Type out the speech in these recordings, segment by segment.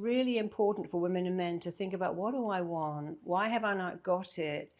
really important for women and men to think about, what do I want? Why have I not got it?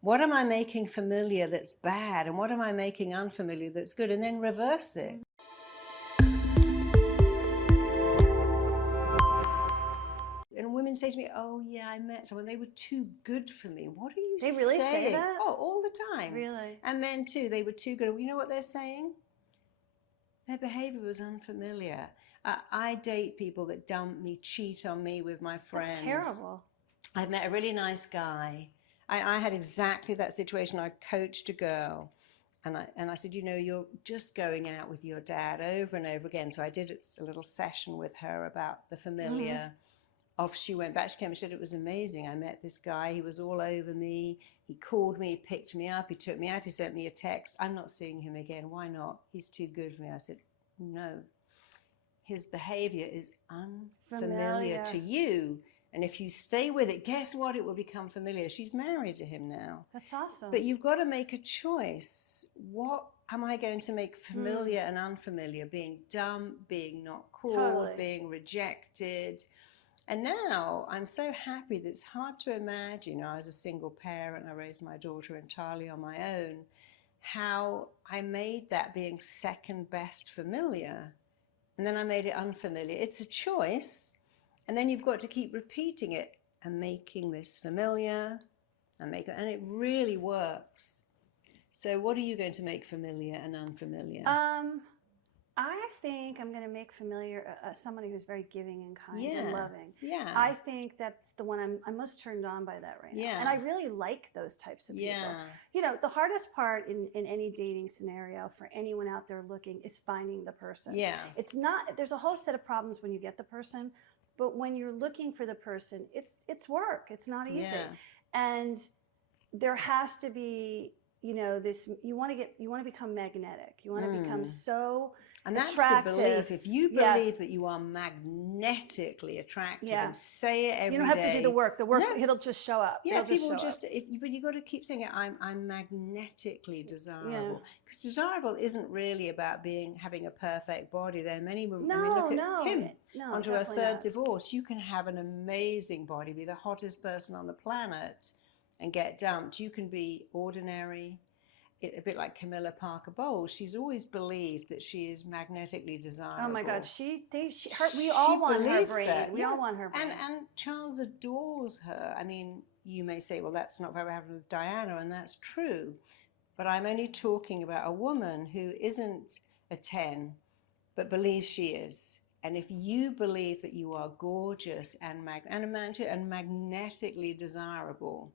What am I making familiar that's bad? And what am I making unfamiliar that's good? And then reverse it. And women say to me, oh, yeah, I met someone. They were too good for me. What are you saying? They really say that? Oh, all the time. Really? And men, too. They were too good. You know what they're saying? Their behavior was unfamiliar. I date people that dump me, cheat on me with my friends. That's terrible. I've met a really nice guy. I had exactly that situation. I coached a girl. And I said, you know, you're just going out with your dad over and over again. So I did a little session with her about the familiar. Off she went back. She came and said, it was amazing. I met this guy. He was all over me. He called me, he picked me up, he took me out, he sent me a text. I'm not seeing him again. Why not? He's too good for me. I said, no. His behavior is unfamiliar to you. And if you stay with it, guess what? It will become familiar. She's married to him now. That's awesome. But you've got to make a choice. What am I going to make familiar and unfamiliar? Being dumped, being not called, being rejected. And now I'm so happy that it's hard to imagine. I was a single parent. I raised my daughter entirely on my own. How I made that being second best familiar. And then I made it unfamiliar. It's a choice. And then you've got to keep repeating it and making this familiar and it really works. So what are you going to make familiar and unfamiliar? I think I'm going to make familiar somebody who's very giving and kind and loving. Yeah. I think that's the one I'm most turned on by that right now. And I really like those types of people. You know, the hardest part in any dating scenario for anyone out there looking is finding the person. Yeah. It's not, there's a whole set of problems when you get the person, but when you're looking for the person, it's work. It's not easy. Yeah. And there has to be, you know, this, you want to become magnetic. You want to become so and that's attractive. The belief. If you believe that you are magnetically attractive and say it every day. You don't have to do the work. The work, it'll just show up. Yeah, people just, but you've got to keep saying it, I'm magnetically desirable. Because desirable isn't really about having a perfect body. There are many women, look at Kim, onto her third divorce. You can have an amazing body, be the hottest person on the planet and get dumped. You can be ordinary. A bit like Camilla Parker Bowles, she's always believed that she is magnetically desirable. Oh my God, we all want her brain. We all want her brain. And Charles adores her. I mean, you may say, well, that's not what happened with Diana, and that's true. But I'm only talking about a woman who isn't a 10, but believes she is. And if you believe that you are gorgeous and magnetically desirable,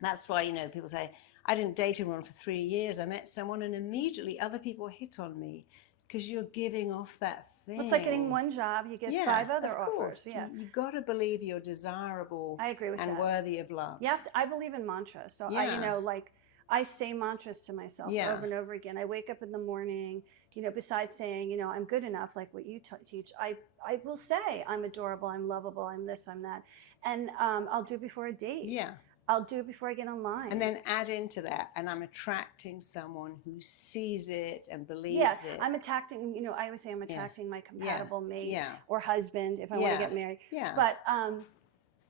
that's why, you know, people say, I didn't date anyone for 3 years. I met someone and immediately other people hit on me because you're giving off that thing. Well, it's like getting one job, you get 5 other offers. Yeah, you've got to believe you're desirable. I agree with and worthy of love. I believe in mantras. So I say mantras to myself over and over again. I wake up in the morning, you know, besides saying, you know, I'm good enough, like what you teach, I will say I'm adorable, I'm lovable, I'm this, I'm that. And I'll do it before a date. Yeah. I'll do it before I get online. And then add into that, and I'm attracting someone who sees it and believes it. I'm attracting, you know, I always say I'm attracting my compatible mate or husband if I want to get married. Yeah. But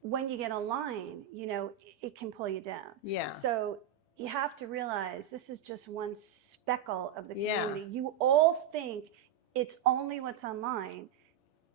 when you get online, you know, it can pull you down. Yeah. So you have to realize this is just one speckle of the community. You all think it's only what's online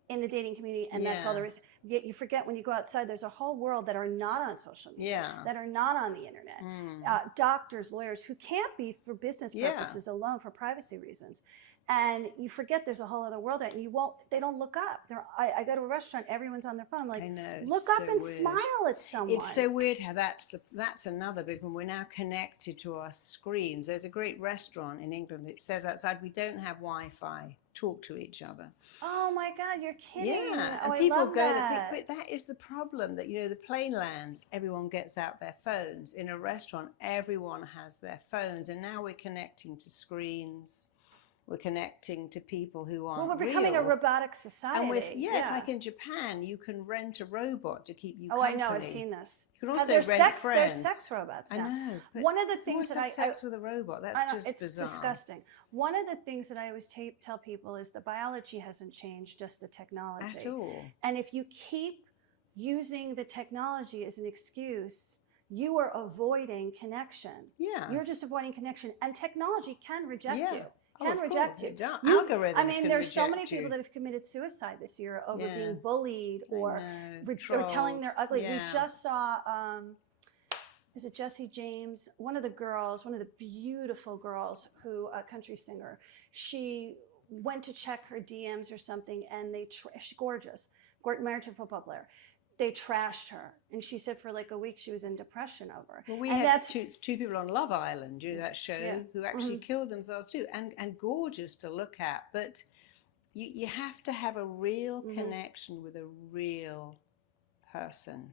in the dating community, and that's all there is. Yet you forget when you go outside, there's a whole world that are not on social media, that are not on the internet. Doctors, lawyers who can't be for business purposes alone, for privacy reasons. And you forget there's a whole other world out, and they don't look up. I go to a restaurant, everyone's on their phone. I'm like, look up and smile at someone. It's so weird how that's another big one. We're now connected to our screens. There's a great restaurant in England. It says outside, we don't have Wi-Fi. Talk to each other. Oh my God, you're kidding. Yeah, and people go there, but that is the problem, that, you know, the plane lands, everyone gets out their phones. In a restaurant, everyone has their phones, and now we're connecting to screens. We're connecting to people who aren't Well, we're becoming real. a robotic society. And like in Japan, you can rent a robot to keep you company. company. I know, I've seen this. You can also rent friends. There's sex robots now. I know. But one of the things that have sex with a robot, that's just it's bizarre. It's disgusting. One of the things that I always tell people is the biology hasn't changed, just the technology. At all. And if you keep using the technology as an excuse, you are avoiding connection. Yeah. You're just avoiding connection. And technology can reject you. Can reject you. Algorithms I mean, there's so many you. people that have committed suicide this year over being bullied or telling they're ugly. We just saw, is it Jessie James? One of the beautiful girls who, a country singer, she went to check her DMs or something, and she's gorgeous, married to a football player. They trashed her, and she said for like a week she was in depression over. Well, we had two people on Love Island do that show who actually killed themselves too, and gorgeous to look at. But you have to have a real connection with a real person.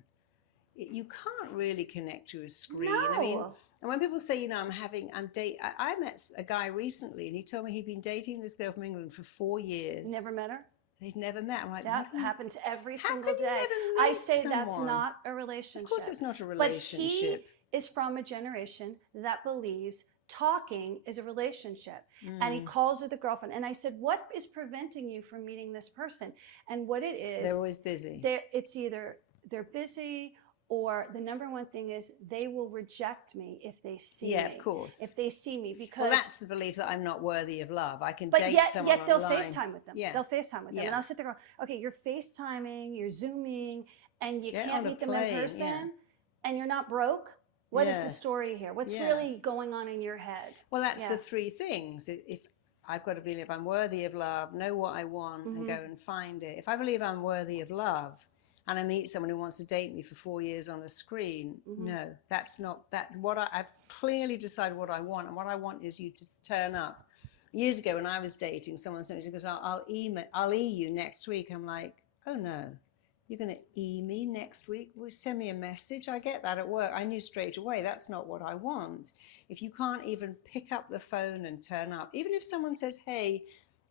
You can't really connect to a screen. No. I mean, and when people say, I met a guy recently, and he told me he'd been dating this girl from England for 4 years. Never met her? They'd never met. I'm like, that happens every single day. I say that's not a relationship. Of course, it's not a relationship. But he is from a generation that believes talking is a relationship, and he calls her the girlfriend. And I said, "What is preventing you from meeting this person?" And what it is, they're always busy. It's either they're busy, or the number one thing is they will reject me if they see me. Yeah, of course. If they see me, because... Well, that's the belief that I'm not worthy of love. I can date someone yet they'll online. FaceTime with them. Yeah. They'll FaceTime with them. And I'll sit there going, okay, you're FaceTiming, you're Zooming, and you can't meet them in person, and you're not broke? What is the story here? What's really going on in your head? Well, that's the three things. If I've got to believe I'm worthy of love, know what I want, and go and find it. If I believe I'm worthy of love, and I meet someone who wants to date me for 4 years on a screen, no, that's not that. I've clearly decided what I want, and what I want is you to turn up. Years ago, when I was dating, someone said to me, because I'll e you next week. I'm like, oh no, you're going to e me next week? Well, send me a message. I get that at work. I knew straight away that's not what I want. If you can't even pick up the phone and turn up, even if someone says, hey,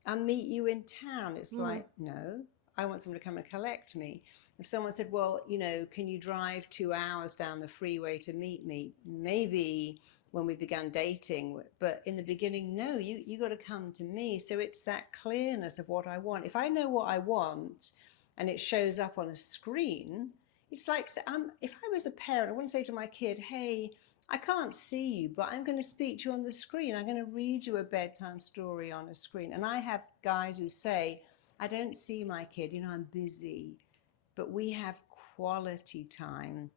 I'll meet you in town, it's like, no, I want someone to come and collect me. If someone said, well, can you drive 2 hours down the freeway to meet me? Maybe when we began dating, but in the beginning, no, you got to come to me. So it's that clearness of what I want. If I know what I want and it shows up on a screen, it's like, if I was a parent, I wouldn't say to my kid, hey, I can't see you, but I'm going to speak to you on the screen. I'm going to read you a bedtime story on a screen. And I have guys who say, I don't see my kid, I'm busy, but we have quality time,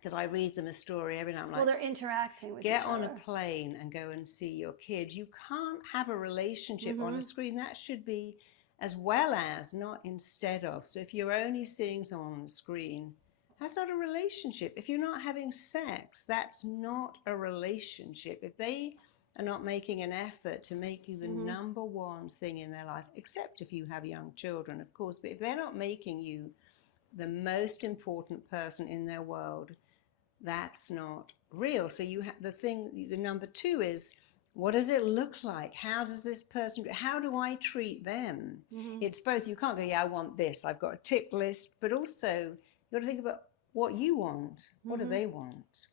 because I read them a story every night. I'm like, well, they're interacting with each get on other. a plane and go and see your kid. You can't have a relationship on a screen. That should be as well as, not instead of. So if you're only seeing someone on a screen, that's not a relationship. If you're not having sex, that's not a relationship. If they are not making an effort to make you the number one thing in their life, except if you have young children, of course, but if they're not making you the most important person in their world, that's not real. So you have the number two is, what does it look like? How does this person, how do I treat them? It's both. You can't go, I want this, I've got a tick list, but also you got to think about what you want. What do they want?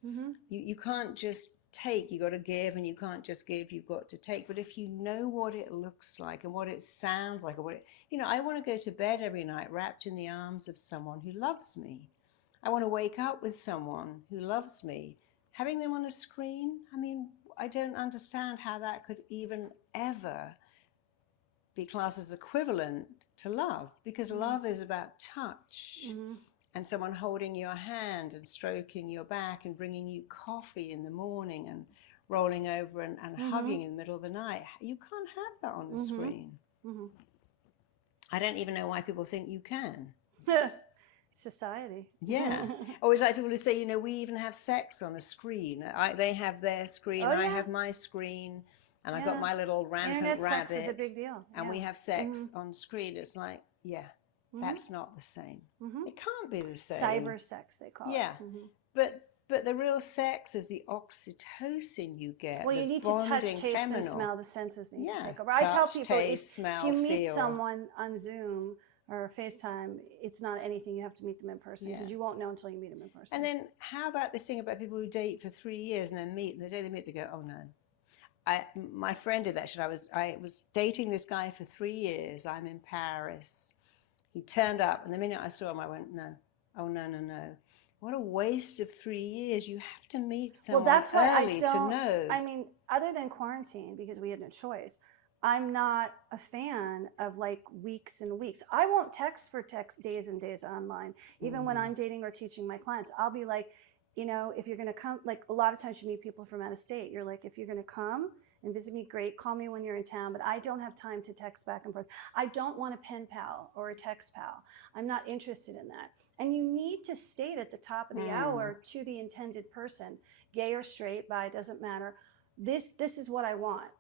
You can't just take, you got to give, and you can't just give, you've got to take. But if you know what it looks like and what it sounds like, or what I want to go to bed every night wrapped in the arms of someone who loves me. I want to wake up with someone who loves me. Having them on a screen, I don't understand how that could even ever be classed as equivalent to love, because love is about touch. And someone holding your hand and stroking your back and bringing you coffee in the morning and rolling over and hugging in the middle of the night. You can't have that on the screen. I don't even know why people think you can. Society. Yeah. Or it's like people who say, we even have sex on a screen. They have their screen, I have my screen, and I've got my little rampant Internet rabbit. Sex is a big deal. And we have sex on screen. It's like, that's not the same. It can't be the same. Cyber sex, they call it. Yeah. But But the real sex is the oxytocin you get. Well, you need to touch, taste, and smell. The senses need to take over. Touch, I tell people, taste, smell, if you meet feel. someone on Zoom or FaceTime, it's not anything. You have to meet them in person because you won't know until you meet them in person. And then how about this thing about people who date for 3 years and then meet, and the day they meet, they go, oh no. My friend did that shit. I was dating this guy for 3 years. I'm in Paris. He turned up, and the minute I saw him, I went, no. Oh, no, no, no. What a waste of 3 years. You have to meet someone early to know. I mean, other than quarantine, because we had no choice, I'm not a fan of like weeks and weeks. I won't text for days and days online. Even when I'm dating or teaching my clients, I'll be like, you know, if you're going to come, like a lot of times you meet people from out of state. You're like, if you're going to come and visit me, great. Call me when you're in town, but I don't have time to text back and forth. I don't want a pen pal or a text pal. I'm not interested in that. And you need to state at the top of the hour to the intended person, gay or straight, bi, doesn't matter. This is what I want.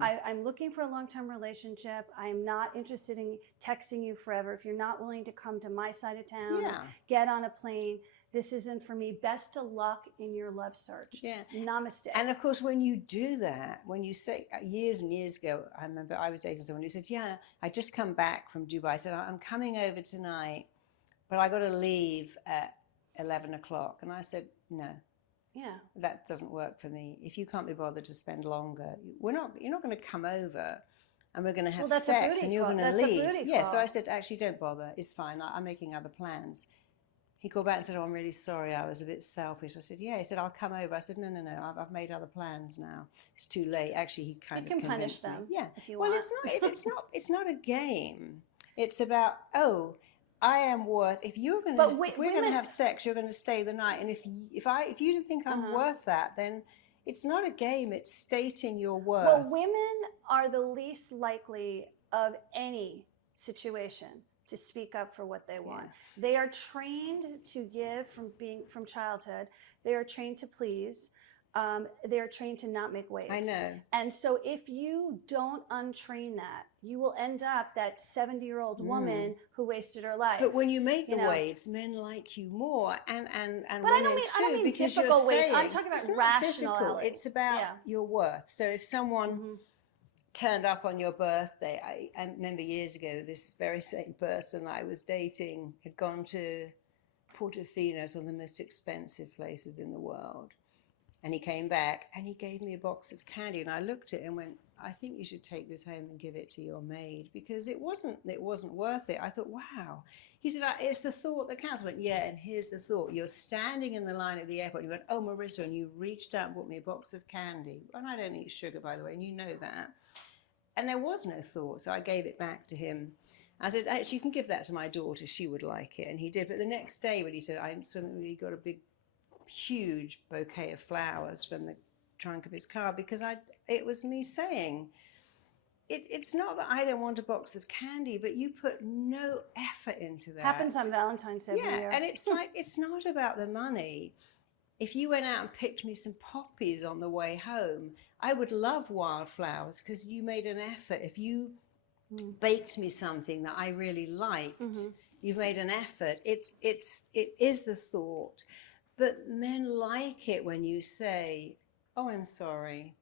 I'm looking for a long-term relationship. I am not interested in texting you forever. If you're not willing to come to my side of town, get on a plane, this isn't for me. Best of luck in your love search. Yeah. Namaste. And of course, when you do that, when you say, years and years ago, I remember I was dating someone who said, yeah, I just come back from Dubai. I said, I'm coming over tonight, but I got to leave at 11 o'clock. And I said, no. Yeah, that doesn't work for me. If you can't be bothered to spend longer, you're not going to come over and we're going to have sex and you're going to leave. Yeah, so I said, actually, don't bother. It's fine. I'm making other plans. He called back and said, oh, I'm really sorry. I was a bit selfish. I said, yeah. He said, I'll come over. I said, no. I've made other plans now. It's too late. Actually, he kind of convinced punish them me. Yeah. If you want. It's not a game. It's about, I am worth. If we're going to have sex, you're going to stay the night. And if you didn't think I'm worth that, then it's not a game. It's stating your worth. Well, women are the least likely of any situation to speak up for what they want. They are trained to give from childhood. They are trained to please. They're trained to not make waves. I know. And so if you don't untrain that, you will end up that 70-year-old woman who wasted her life. But when you make the waves, men like you more, and but women I don't mean because typical you're waves. saying, I'm talking about it's not rational. difficult. It's about your worth. So if someone turned up on your birthday, I remember years ago, this very same person I was dating had gone to Portofino, one of the most expensive places in the world. And he came back and he gave me a box of candy. And I looked at it and went, I think you should take this home and give it to your maid, because it wasn't worth it. I thought, wow. He said, it's the thought that counts. I went, yeah, and here's the thought. You're standing in the line at the airport. And you went, oh, Marisa, and you reached out and bought me a box of candy. And I don't eat sugar, by the way, and you know that. And there was no thought, so I gave it back to him. I said, actually, you can give that to my daughter. She would like it. And he did. But the next day when he said, I suddenly got a huge bouquet of flowers from the trunk of his car, because it was me saying, it's not that I don't want a box of candy, but you put no effort into that. Happens on Valentine's every year. And it's like, it's not about the money. If you went out and picked me some poppies on the way home, I would love wildflowers because you made an effort. If you baked me something that I really liked, you've made an effort. It is the thought. But men like it when you say, oh, I'm sorry.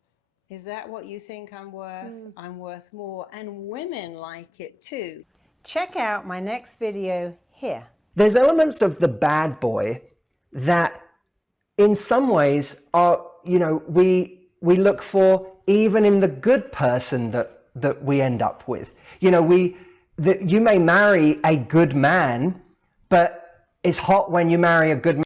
Is that what you think I'm worth? I'm worth more. And women like it too. Check out my next video here. There's elements of the bad boy that in some ways are, we look for even in the good person that we end up with. You may marry a good man, but it's hot when you marry a good man